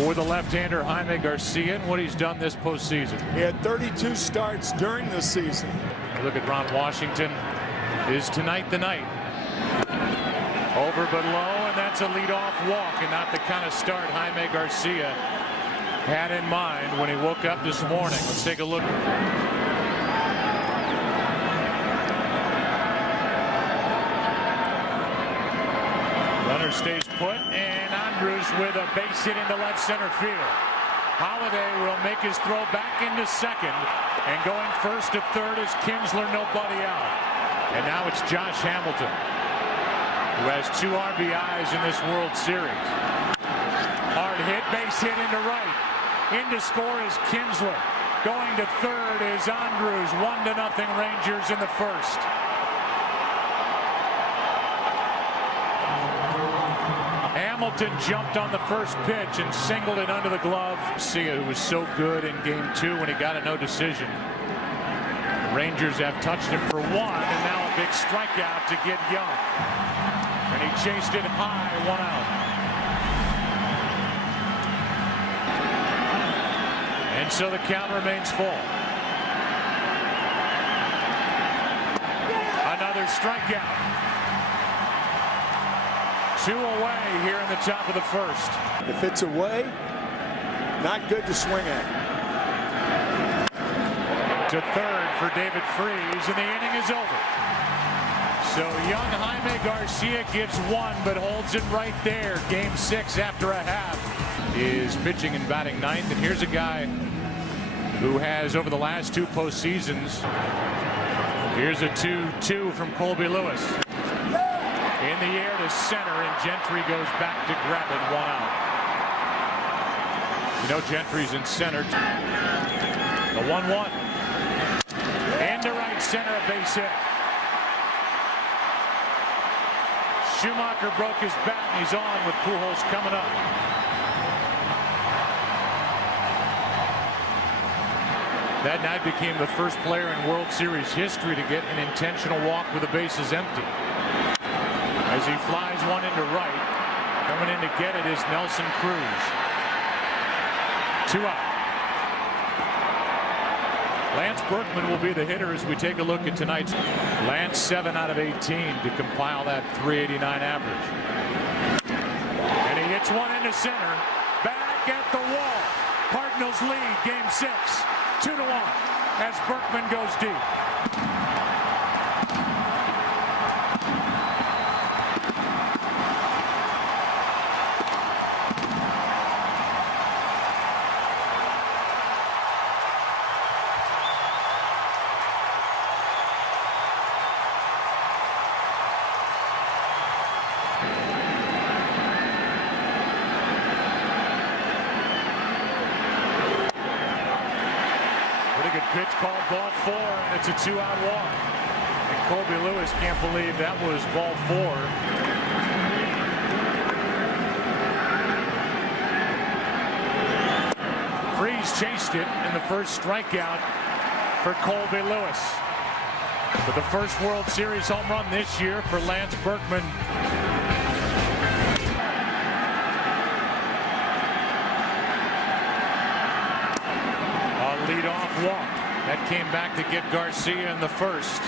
for the left-hander Jaime Garcia and what he's done this postseason. He had 32 starts during the season. Look at Ron Washington. Is tonight the night? Over but low, and that's a leadoff walk, and not the kind of start Jaime Garcia had in mind when he woke up this morning. Let's take a look. Runner stays put, and Andrews with a base hit into left center field. Holiday will make his throw back into second, and going first to third is Kinsler, nobody out. And now it's Josh Hamilton, who has 2 RBIs in this World Series. Hard hit, base hit into right. In to score is Kinsler. Going to third is Andrews. 1-0 Rangers in the first. Hamilton jumped on the first pitch and singled it under the glove. Garcia, who was so good in game 2 when he got a no decision. The Rangers have touched him for 1, and now a big strikeout to get Young. And he chased it high, 1 out. And so the count remains full. Another strikeout. 2 away here in the top of the first. If it's away, not good to swing at. To third for David Freese, and the inning is over. So young Jaime Garcia gives 1, but holds it right there. Game 6 after a half is pitching and batting 9th. And here's a guy who has, over the last 2 postseasons, here's a 2-2 from Colby Lewis. In the air to center, and Gentry goes back to grab it, 1 out. You know Gentry's in center. The 1-1. Into right center, a base hit. Schumacher broke his bat, and he's on with Pujols coming up. That night became the first player in World Series history to get an intentional walk with the bases empty. As he flies 1 into right, coming in to get it is Nelson Cruz. 2 out. Lance Berkman will be the hitter as we take a look at tonight's. Lance 7 out of 18 to compile that .389 average. And he hits 1 into center. Back at the wall. Cardinals lead game 6. 2-1 as Berkman goes deep. Good pitch called ball 4, and it's a 2-out walk. And Colby Lewis can't believe that was ball 4. Freese chased it, and the first strikeout for Colby Lewis. But the first World Series home run this year for Lance Berkman. Leadoff walk that came back to get Garcia in the first,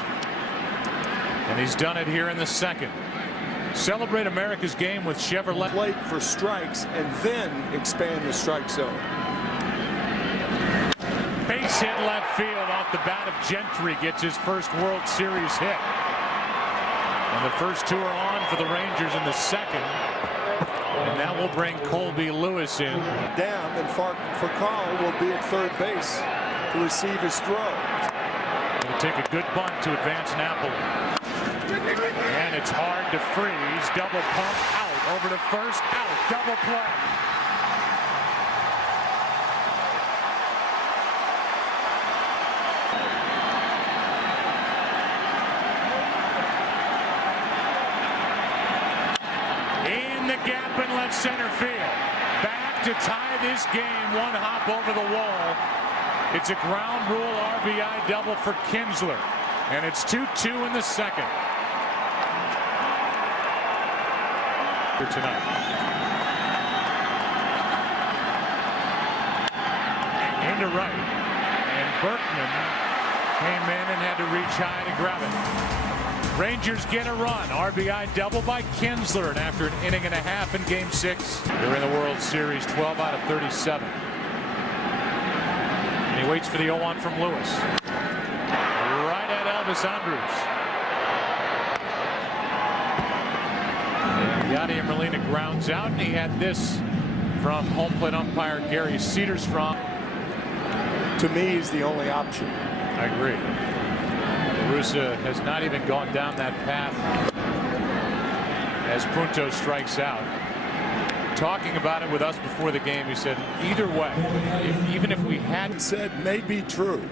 and he's done it here in the second. Celebrate America's game with Chevrolet. Plate for strikes and then expand the strike zone. Base hit left field off the bat of Gentry, gets his first World Series hit, and the first 2 are on for the Rangers in the second. And that will bring Colby Lewis in. Down, and Carl will be at third base to receive his throw. He'll take a good bunt to advance Napoli. And it's hard to Freeze. Double pump out. Over to first. Out. Double play. The gap in left center field. Back to tie this game. 1 hop over the wall. It's a ground rule RBI double for Kinsler. And it's 2-2 in the second. For tonight. to right, and Berkman came in and had to reach high to grab it. Rangers get a run. RBI double by Kinsler, and after an inning and a half in Game 6, they're in the World Series, 12 out of 37. And he waits for the 0-1 from Lewis. Right at Elvis Andrus. And Yadier Molina grounds out, and he had this from home plate umpire Gary Cederstrom. To me, he's the only option. I agree. Russa has not even gone down that path as Punto strikes out. Talking about it with us before the game, he said, either way, even if we hadn't said may be true.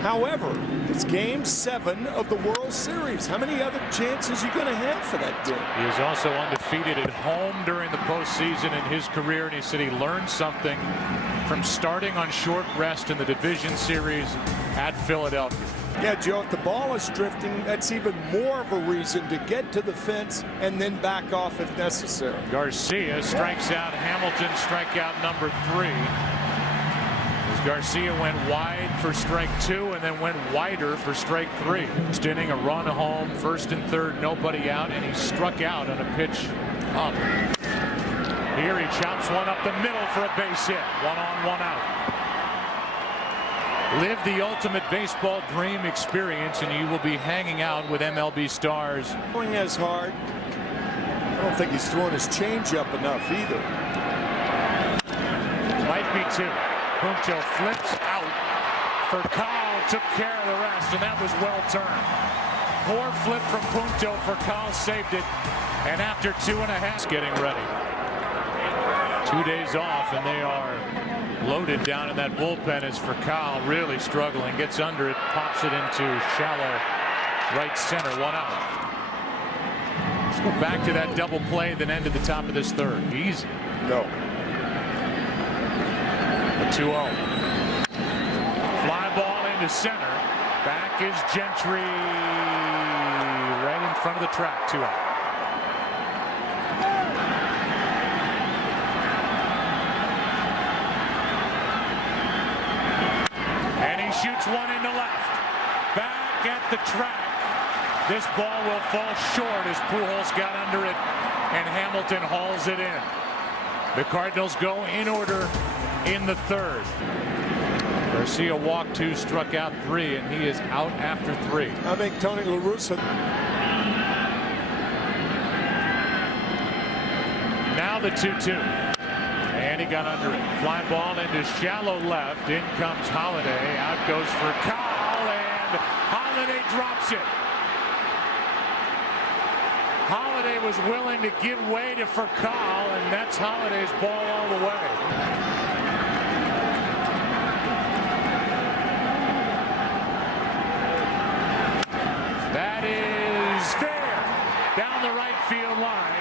However, it's Game 7 of the World Series. How many other chances are you going to have for that game? He is also undefeated at home during the postseason in his career, and he said he learned something from starting on short rest in the division series at Philadelphia. Yeah, Joe, if the ball is drifting, that's even more of a reason to get to the fence and then back off if necessary. Garcia strikes out Hamilton, strikeout number 3. As Garcia went wide for strike 2 and then went wider for strike 3. First inning, a run home, first and third, nobody out, and he struck out on a pitch up. Here he chops one up the middle for a base hit. 1 on, 1 out. Live the ultimate baseball dream experience, and you will be hanging out with MLB stars. Going as hard. I don't think he's throwing his changeup enough either. Might be 2. Punto flips out. Furcal took care of the rest, and that was well turned. Poor flip from Punto. Furcal saved it, and after 2.5, getting ready. 2 days off, and they are loaded down in that bullpen as Furcal really struggling. Gets under it, pops it into shallow right center. 1 out. Let's go back to that double play that ended the top of this third. Easy. No. The 2-0. Fly ball into center. Back is Gentry. Right in front of the track. 2 out. Shoots one into left. Back at the track. This ball will fall short as Pujols got under it, and Hamilton hauls it in. The Cardinals go in order in the third. Garcia walked 2, struck out 3, and he is out after 3. I think Tony La Russa. Now the 2-2. And he got under it. Fly ball into shallow left. In comes Holiday. Out goes Furcal, and Holiday drops it. Holiday was willing to give way to Furcal, and that's Holiday's ball all the way. That is fair. Down the right field line.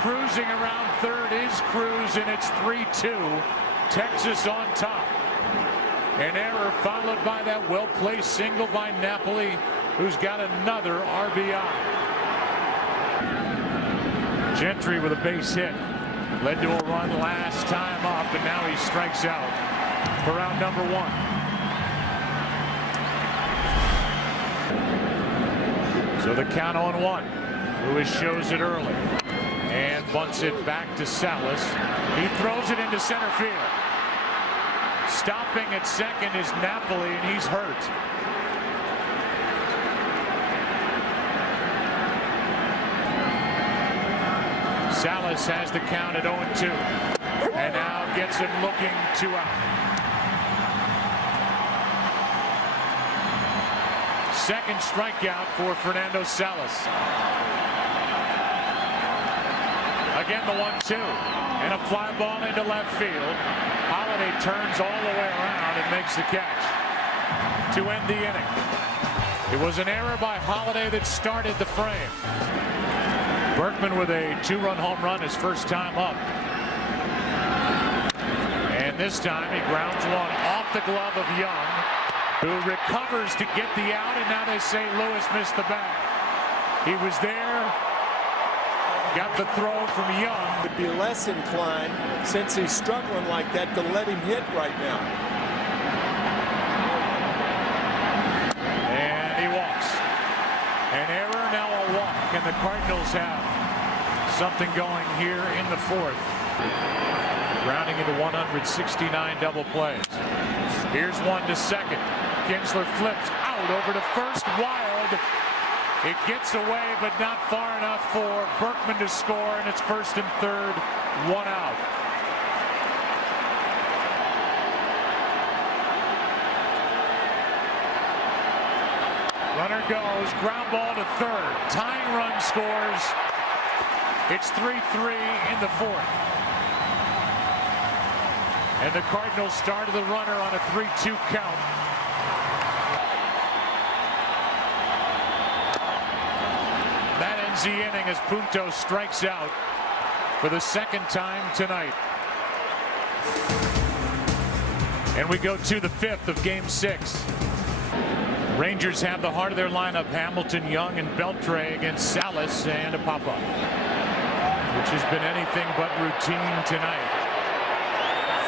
Cruising around third is Cruz, and it's 3-2. Texas on top. An error followed by that well-placed single by Napoli, who's got another RBI. Gentry with a base hit. Led to a run last time up, and now he strikes out for round number 1. So the count on 1. Lewis shows it early. And bunts it back to Salas. He throws it into center field. Stopping at second is Napoli, and he's hurt. Salas has the count at 0-2. And now gets him looking 2 out. Second strikeout for Fernando Salas. Again, the 1-2, and a fly ball into left field. Holiday turns all the way around and makes the catch to end the inning. It was an error by Holiday that started the frame. Berkman with a 2-run home run his first time up. And this time he grounds one off the glove of Young, who recovers to get the out, and now they say Lewis missed the bag. He was there Got the throw from Young. Would be less inclined, since he's struggling like that, to let him hit right now. And he walks. An error, now a walk, and the Cardinals have something going here in the fourth. Rounding into 169 double plays. Here's one to second. Kinsler flips out over to first, wild. It gets away, but not far enough for Berkman to score, and it's first and third, one out. Runner goes, ground ball to third. Tying run scores. It's 3-3 in the fourth. And the Cardinals started the runner on a 3-2 count. That ends the inning as Punto strikes out for the second time tonight. And we go to the fifth of Game 6. Rangers have the heart of their lineup: Hamilton, Young, and Beltre against Salas and Apapa, which has been anything but routine tonight.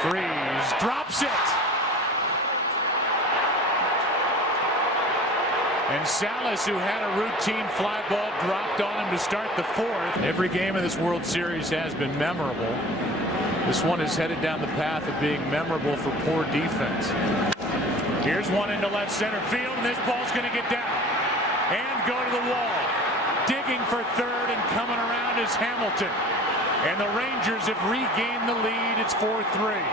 Freese drops it. And Salas, who had a routine fly ball dropped on him to start the fourth. Every game of this World Series has been memorable. This one is headed down the path of being memorable for poor defense. Here's one into left center field, and this ball's going to get down and go to the wall. Digging for third and coming around is Hamilton. And the Rangers have regained the lead. It's 4-3.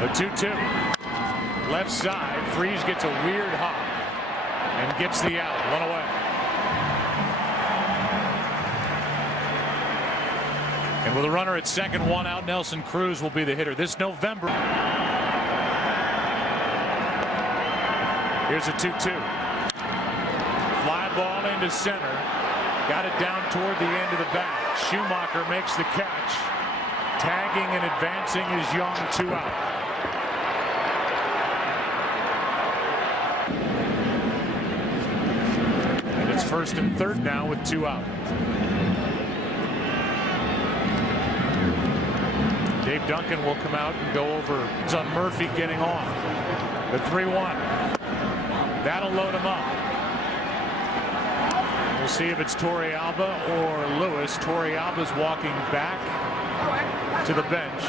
The 2-2. Left side. Freese gets a weird hop and gets the out. One away. And with a runner at second, one out, Nelson Cruz will be the hitter this November. Here's a 2-2. Fly ball into center. Got it down toward the end of the bat. Schumacher makes the catch. Tagging and advancing is Young, 2 out. And it's first and third now with 2 out. Dave Duncan will come out and go over. It's on Murphy getting off. The 3-1. That'll load him up. We'll see if it's Torrealba or Lewis. Torrealba's walking back to the bench,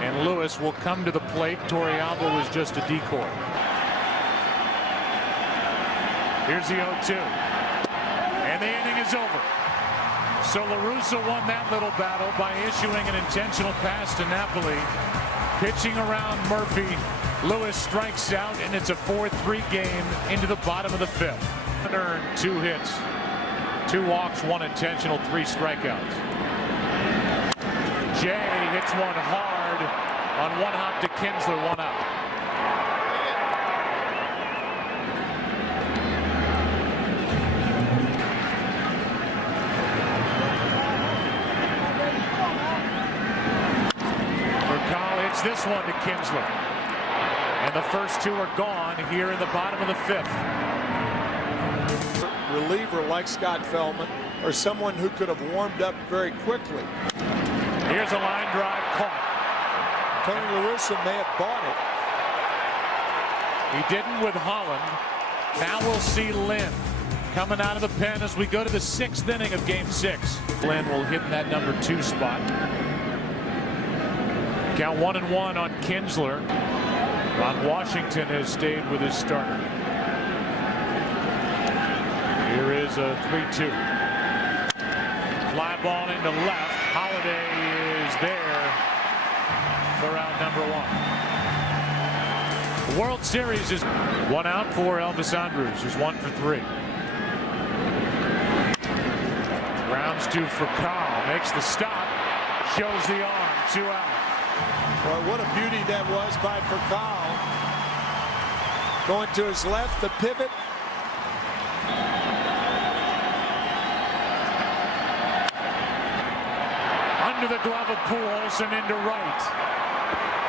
and Lewis will come to the plate. Torrealba was just a decoy. Here's the 0-2. And the inning is over. So La Russa won that little battle by issuing an intentional pass to Napoli. Pitching around Murphy. Lewis strikes out, and it's a 4-3 game into the bottom of the fifth. Unearned 2 hits, 2 walks, 1 intentional, 3 strikeouts. Jay hits one hard on 1 hop to Kinsler, 1 out. This one to Kinsler, and the first 2 are gone here in the bottom of the fifth. Reliever like Scott Feldman, or someone who could have warmed up very quickly. Here's a line drive caught. Tony La Russa may have bought it. He didn't with Holland. Now we'll see Lynn coming out of the pen as we go to the 6th inning of Game 6. Lynn will hit that number 2 spot. Count 1-1 on Kinsler. Ron Washington has stayed with his starter. Here is a 3-2. Fly ball into left. Holiday is there for out number 1. The World Series is 1 out for Elvis Andrus. He's 1 for 3. Grounds to Furcal. Makes the stop. Shows the arm. 2 out. Well, what a beauty that was by Furcal. Going to his left, the pivot. Under the glove of Pujols and into right.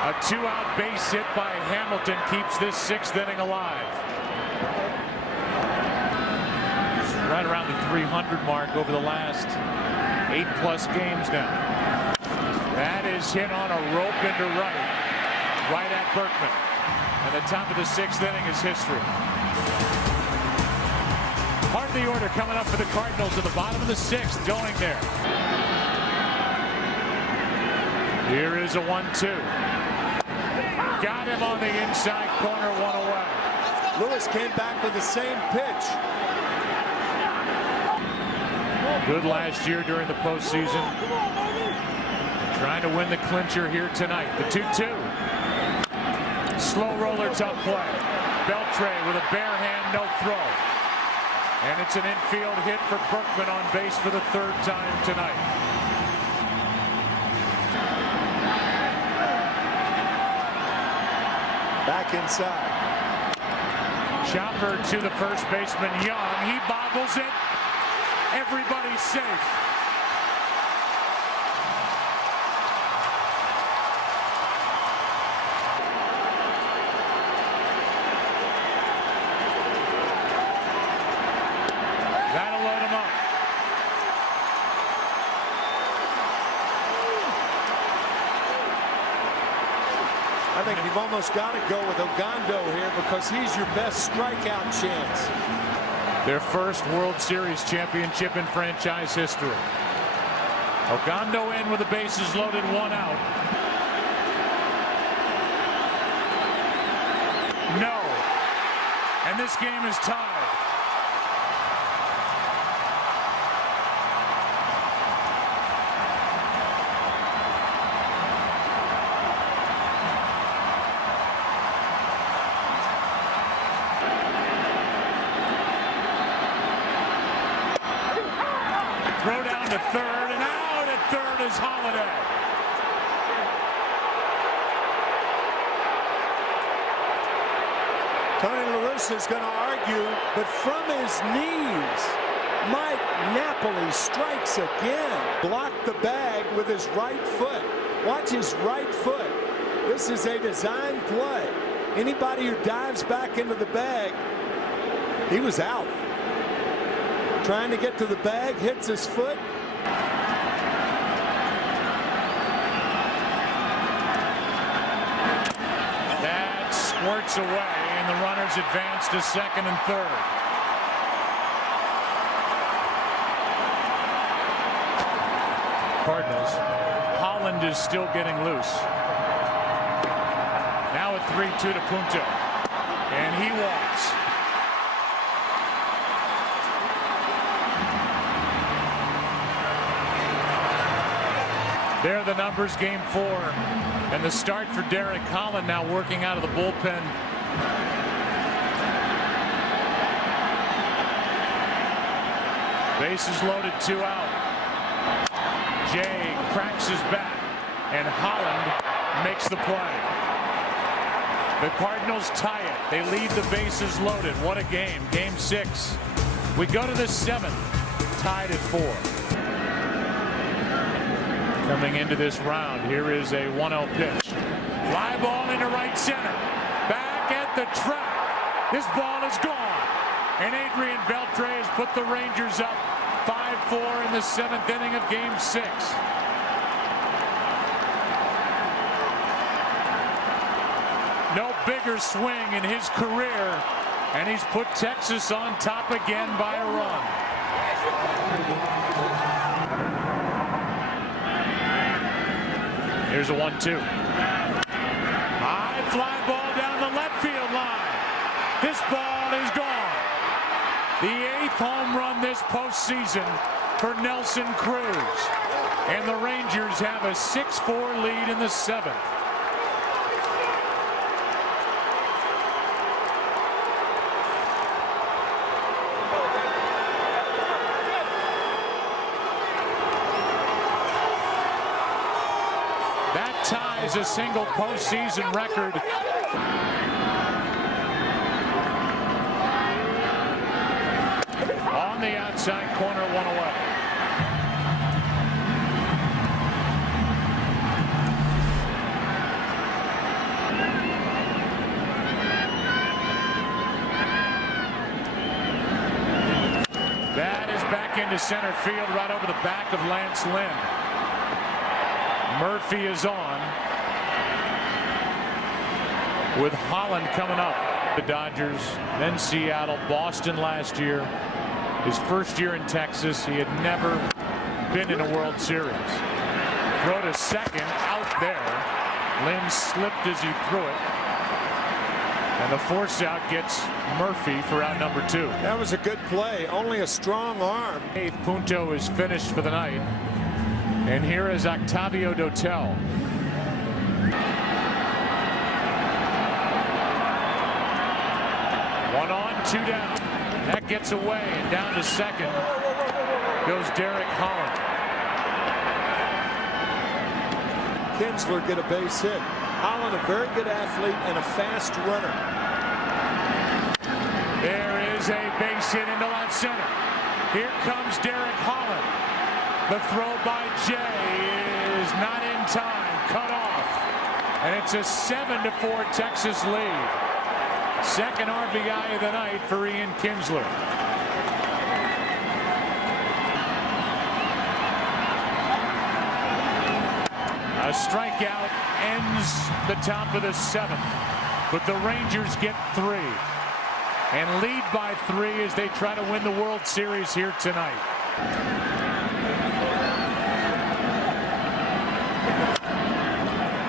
A 2-out base hit by Hamilton keeps this 6th inning alive. right around the 300 mark over the last 8+ games now. That is hit on a rope into right at Berkman. And the top of the 6th inning is history. Part of the order coming up for the Cardinals at the bottom of the 6th, going there. Here is a 1-2. Got him on the inside corner, 1 away. Lewis came back with the same pitch. Good last year during the postseason. Trying to win the clincher here tonight. The 2-2. Slow roller, tough play. Beltre with a bare hand, no throw. And it's an infield hit for Berkman on base for the 3rd time tonight. Back inside. Chopper to the first baseman, Young. He bobbles it. Everybody's safe. That'll load him up. I think you've almost got to go with Ogando here because he's your best strikeout chance. Their first World Series championship in franchise history. Ogando in with the bases loaded, 1 out. No. And this game is tied. Throw down to 3rd, and out at 3rd is Holiday. Tony La Russa is going to argue, but from his knees, Mike Napoli strikes again. Blocked the bag with his right foot. Watch his right foot. This is a design play. Anybody who dives back into the bag, he was out. Trying to get to the bag, hits his foot. That squirts away, and the runners advance to 2nd and 3rd. Cardinals. Holland is still getting loose. Now a 3-2 to Punto. And he walks. There are the numbers, game 4. And the start for Derek Holland, now working out of the bullpen. Bases loaded, 2 out. Jay cracks his bat, and Holland makes the play. The Cardinals tie it. They lead the bases loaded. What a game. Game 6. We go to the 7th, tied at 4. Coming into this round, here is a 1-0 pitch. Fly ball into right center. Back at the track. This ball is gone. And Adrian Beltre has put the Rangers up 5-4 in the 7th inning of Game 6. No bigger swing in his career, and he's put Texas on top again by a run. Here's a 1-2. High fly ball down the left field line. This ball is gone. The 8th home run this postseason for Nelson Cruz. And the Rangers have a 6-4 lead in the 7th. That ties a single postseason record. On the outside corner, 1 away. into center field right over the back of Lance Lynn. Murphy is on with Holland coming up. The Dodgers, then Seattle, Boston last year. His first year in Texas. He had never been in a World Series. Throw to second, out there. Lynn slipped as he threw it. And the force out gets Murphy for out number 2. That was a good play. Only a strong arm. Punto is finished for the night. And here is Octavio Dotel. One on, 2 down. That gets away, and down to second goes Derek Holland. Kinsler get a base hit. Holland, a very good athlete and a fast runner. There is a base hit into left center. Here comes Derek Holland. The throw by Jay is not in time. Cut off. And it's a 7-4 Texas lead. Second RBI of the night for Ian Kinsler. A strikeout ends the top of the 7th. But the Rangers get 3. And lead by 3 as they try to win the World Series here tonight.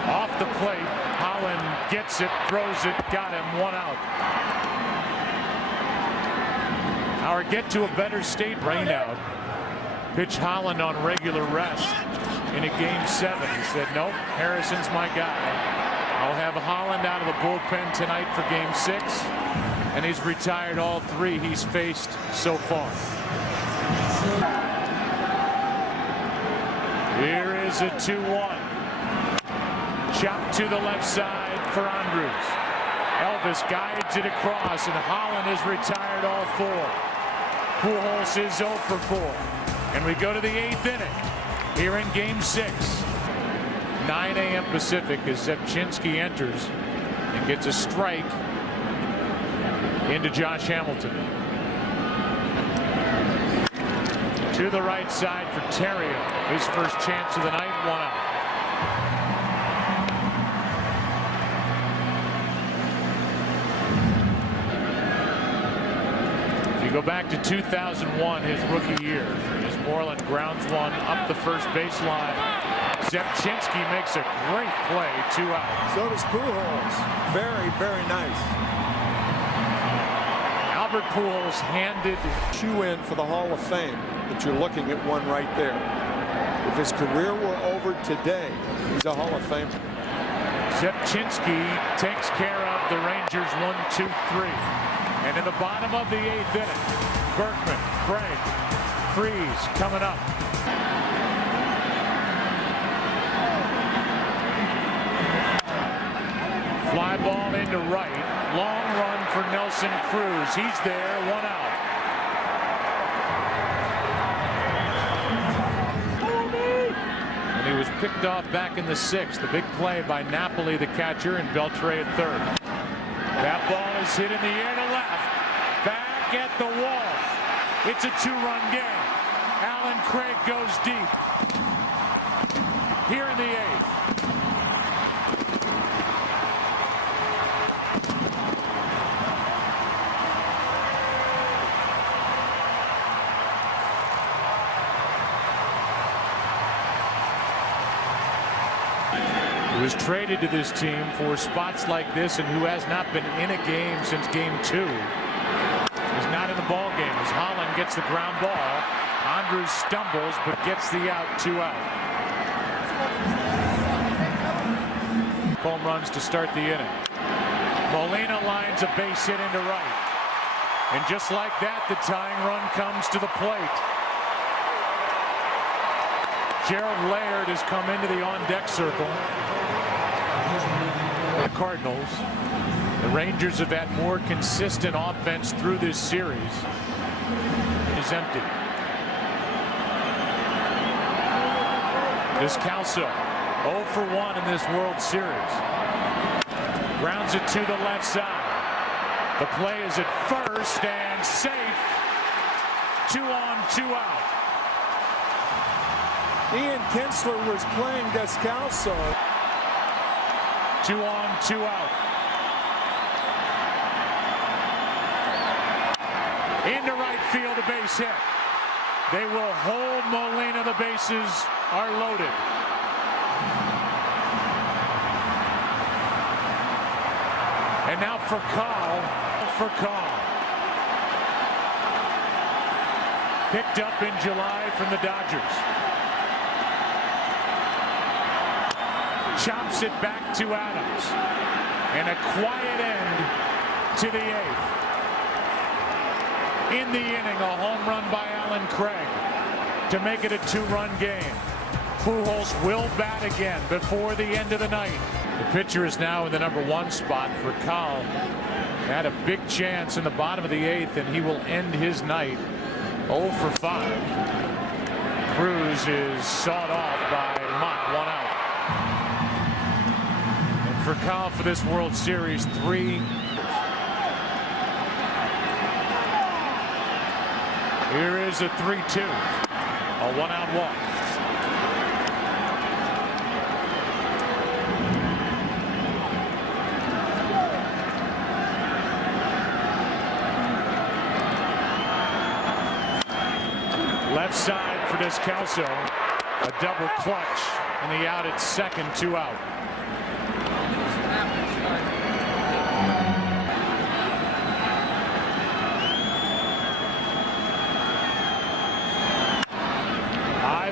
Off the plate, Holland gets it, throws it, got him, 1 out. Our get to a better state rainout. Pitch Holland on regular rest in a game 7. He said, nope, Harrison's my guy. I'll have Holland out of the bullpen tonight for game 6. And he's retired all 3 he's faced so far. Here is a 2-1. Chop to the left side for Andrews. Elvis guides it across, and Holland has retired all 4. Pujols is 0 for 4. And we go to the 8th inning here in game 6. 9 a.m. Pacific as Zepchinski enters and gets a strike into Josh Hamilton. To the right side for Terrio. His first chance of the night, 1 out. Go back to 2001, his rookie year, as Moreland grounds one up the first baseline. Zepchinski makes a great play, 2 out. So does Pujols. Very, very nice. Albert Pujols handed shoe in for the Hall of Fame, but you're looking at one right there. If his career were over today, he's a Hall of Famer. Zepchinski takes care of the Rangers 1-2-3. And in the bottom of the 8th inning, Berkman, Craig, Freese coming up. Fly ball into right. Long run for Nelson Cruz. He's there, 1 out. And he was picked off back in the 6th. The big play by Napoli, the catcher, and Beltre at 3rd. That ball is hit in the air to left. Back at the wall. It's a 2-run game. Alan Craig goes deep. Here in the 8th. Who was traded to this team for spots like this and who has not been in a game since game 2. Is not in the ball game as Holland gets the ground ball. Andrews stumbles but gets the out, 2 out. Home runs to start the inning. Molina lines a base hit into right. And just like that, the tying run comes to the plate. Gerald Laird has come into the on-deck circle. The Cardinals. The Rangers have had more consistent offense through this series. Is empty. Descalso 0 for 1 in this World Series. Grounds it to the left side. The play is at first and safe 2 on, 2 out. Ian Kinsler was playing Descalso. 2 on, 2 out. Into right field, a base hit. They will hold Molina. The bases are loaded. And now for Carl. Picked up in July from the Dodgers. Chops it back to Adams. And a quiet end to the 8th. In the inning, a home run by Allen Craig to make it a 2-run game. Pujols will bat again before the end of the night. The pitcher is now in the number 1 spot for Cal. Had a big chance in the bottom of the 8th, and he will end his night 0 for 5. Cruz is sawed off by Mott, 1 out. And for Cal for this World Series, 3. Here is a 3-2, a 1-out walk. Left side for Descalso, a double clutch, and the out at second, 2 out.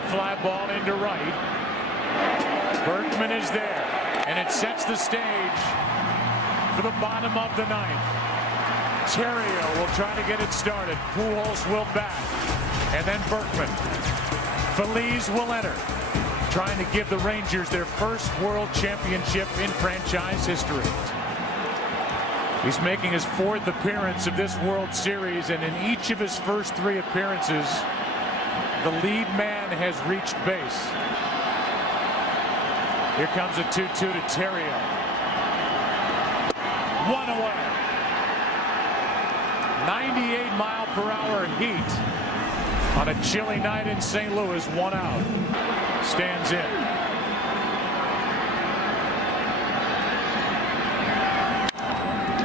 Fly ball into right. Berkman is there, and it sets the stage for the bottom of the 9th. Terrio will try to get it started. Pujols will bat, and then Berkman. Feliz will enter, trying to give the Rangers their first World Championship in franchise history. He's making his 4th appearance of this World Series, and in each of his first 3 appearances, the lead man has reached base. Here comes a 2-2 to Terrio. 1 away. 98-mile-per-hour heat on a chilly night in St. Louis. 1 out. Stands in.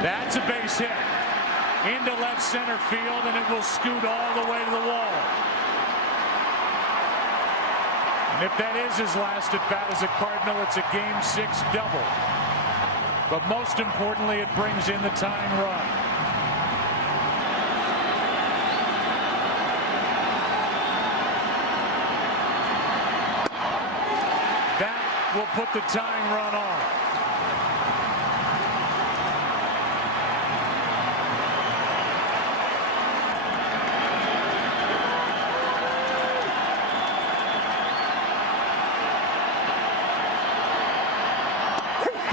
That's a base hit into left center field, and it will scoot all the way to the wall. And if that is his last at bat as a Cardinal, it's a Game 6 double. But most importantly, it brings in the tying run. That will put the tying run on.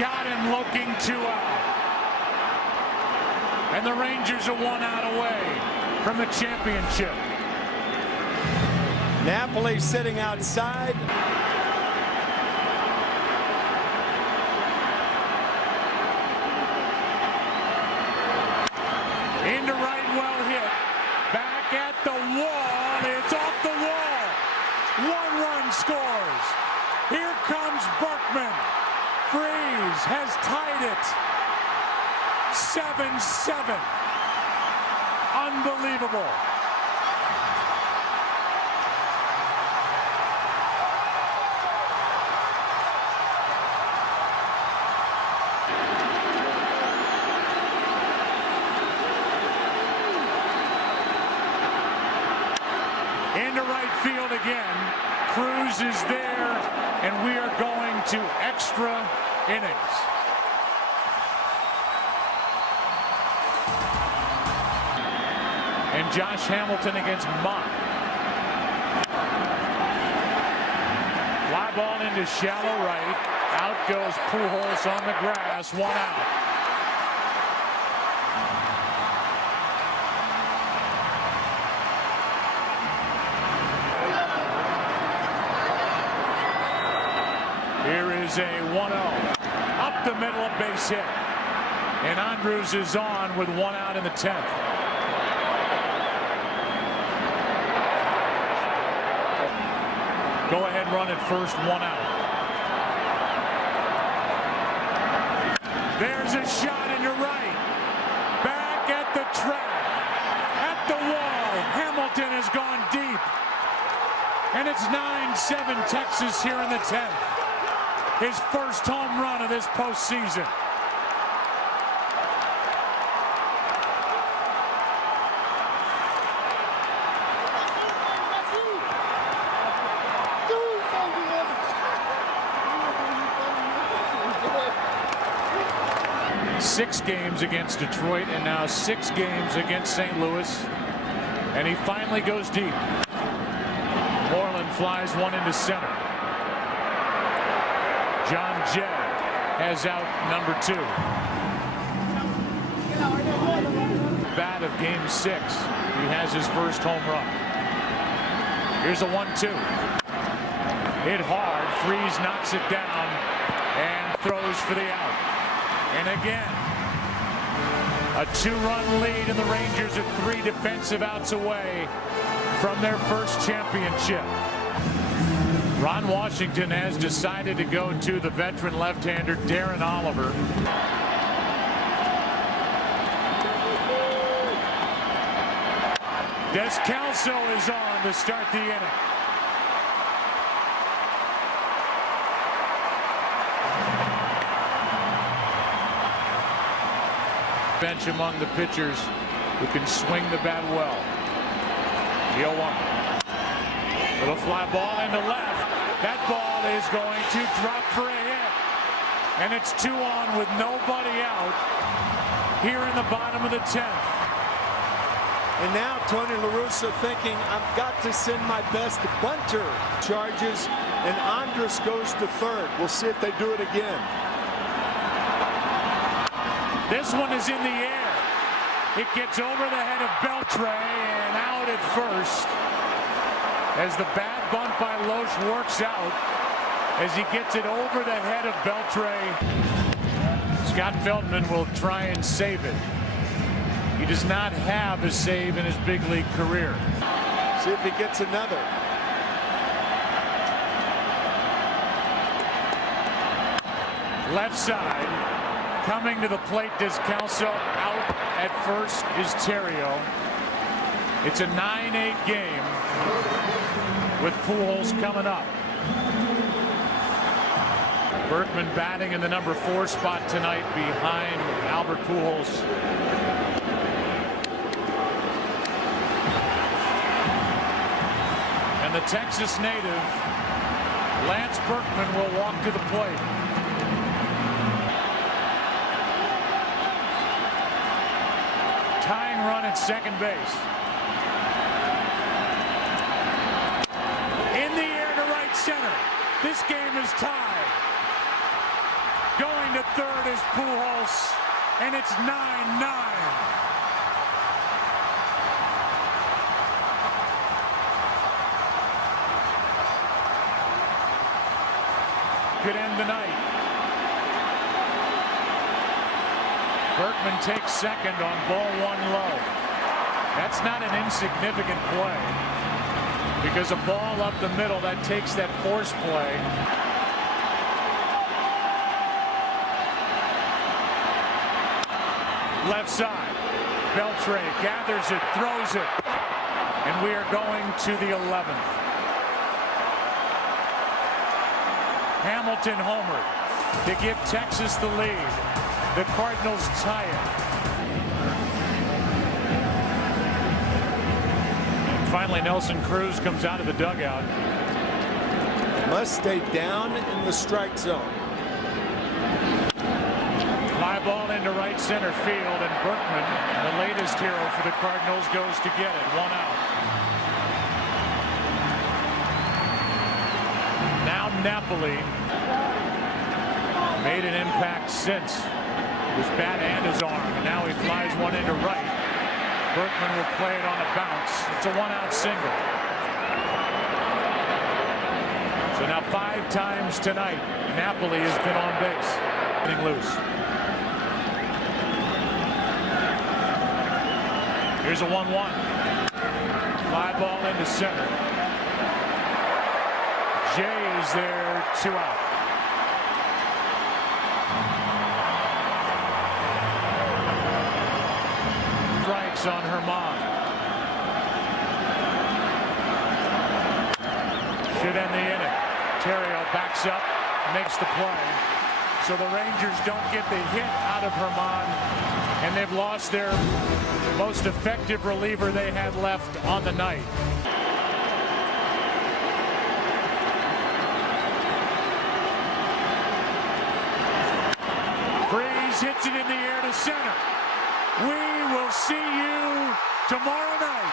Got him looking 2 out. And the Rangers are 1 out away from the championship. Napoli sitting outside. Into right, well hit. Back at the wall. It's off the wall. 1 run scores. Here comes Berkman. Freese has tied it. 7-7. Unbelievable. Into right field again. Cruz is there, and we are going to extra innings. And Josh Hamilton against Mott. Fly ball into shallow right. Out goes Pujols on the grass. 1 out. Here is a 1-0. Up the middle, a base hit. And Andrews is on with 1 out in the 10th. Go-ahead run at first, 1 out. There's a shot into right. Back at the track. At the wall. Hamilton has gone deep. And it's 9-7 Texas here in the 10th. His first home run of this postseason. Six games against Detroit and now 6 games against St. Louis. And he finally goes deep. Moreland flies one into center. John Jay has out number 2. Bat of game 6. He has his first home run. Here's a 1-2. Hit hard. Freese knocks it down and throws for the out. And again, a 2-run lead, and the Rangers are 3 defensive outs away from their first championship. Ron Washington has decided to go to the veteran left-hander Darren Oliver. Descalso is on to start the inning. Bench among the pitchers who can swing the bat well. The 0-1. Little fly ball into left. That ball is going to drop for a hit. And it's 2 on with nobody out here in the bottom of the 10th. And now Tony La Russa thinking, I've got to send my best bunter. Charges, and Andrus goes to third. We'll see if they do it again. This one is in the air. It gets over the head of Beltre and out at first as the bad bunt by Loesch works out as he gets it over the head of Beltre. Scott Feldman will try and save it. He does not have a save in his big league career. See if he gets another. Left side. Coming to the plate, Descalso. Out at first is Terrio. It's a 9-8 game with Pujols coming up. Berkman batting in the number 4 spot tonight behind Albert Pujols. And the Texas native, Lance Berkman, will walk to the plate. Tying run at second base. In the air to right center. This game is tied. Going to third is Pujols, and it's 9-9. Could end the night. Berkman takes second on ball 1 low. That's not an insignificant play because a ball up the middle that takes that force play. Left side. Beltre gathers it, throws it, and we are going to the 11th. Hamilton homered to give Texas the lead. The Cardinals tie it. And finally, Nelson Cruz comes out of the dugout. Must stay down in the strike zone. Fly ball into right center field, and Berkman, the latest hero for the Cardinals, goes to get it. 1 out. Now Napoli made an impact since. His bat and his arm, and now he flies one into right. Berkman will play it on a bounce. It's a 1-out single. So now 5 times tonight, Napoli has been on base. Getting loose. Here's a 1-1. Fly ball into center. Jay is there, 2 out. Strikes on Herman. Should end the inning. Terrio backs up, makes the play. So the Rangers don't get the hit out of Herman, and they've lost their most effective reliever they had left on the night. Freese hits it in the air to center. We will see you tomorrow night.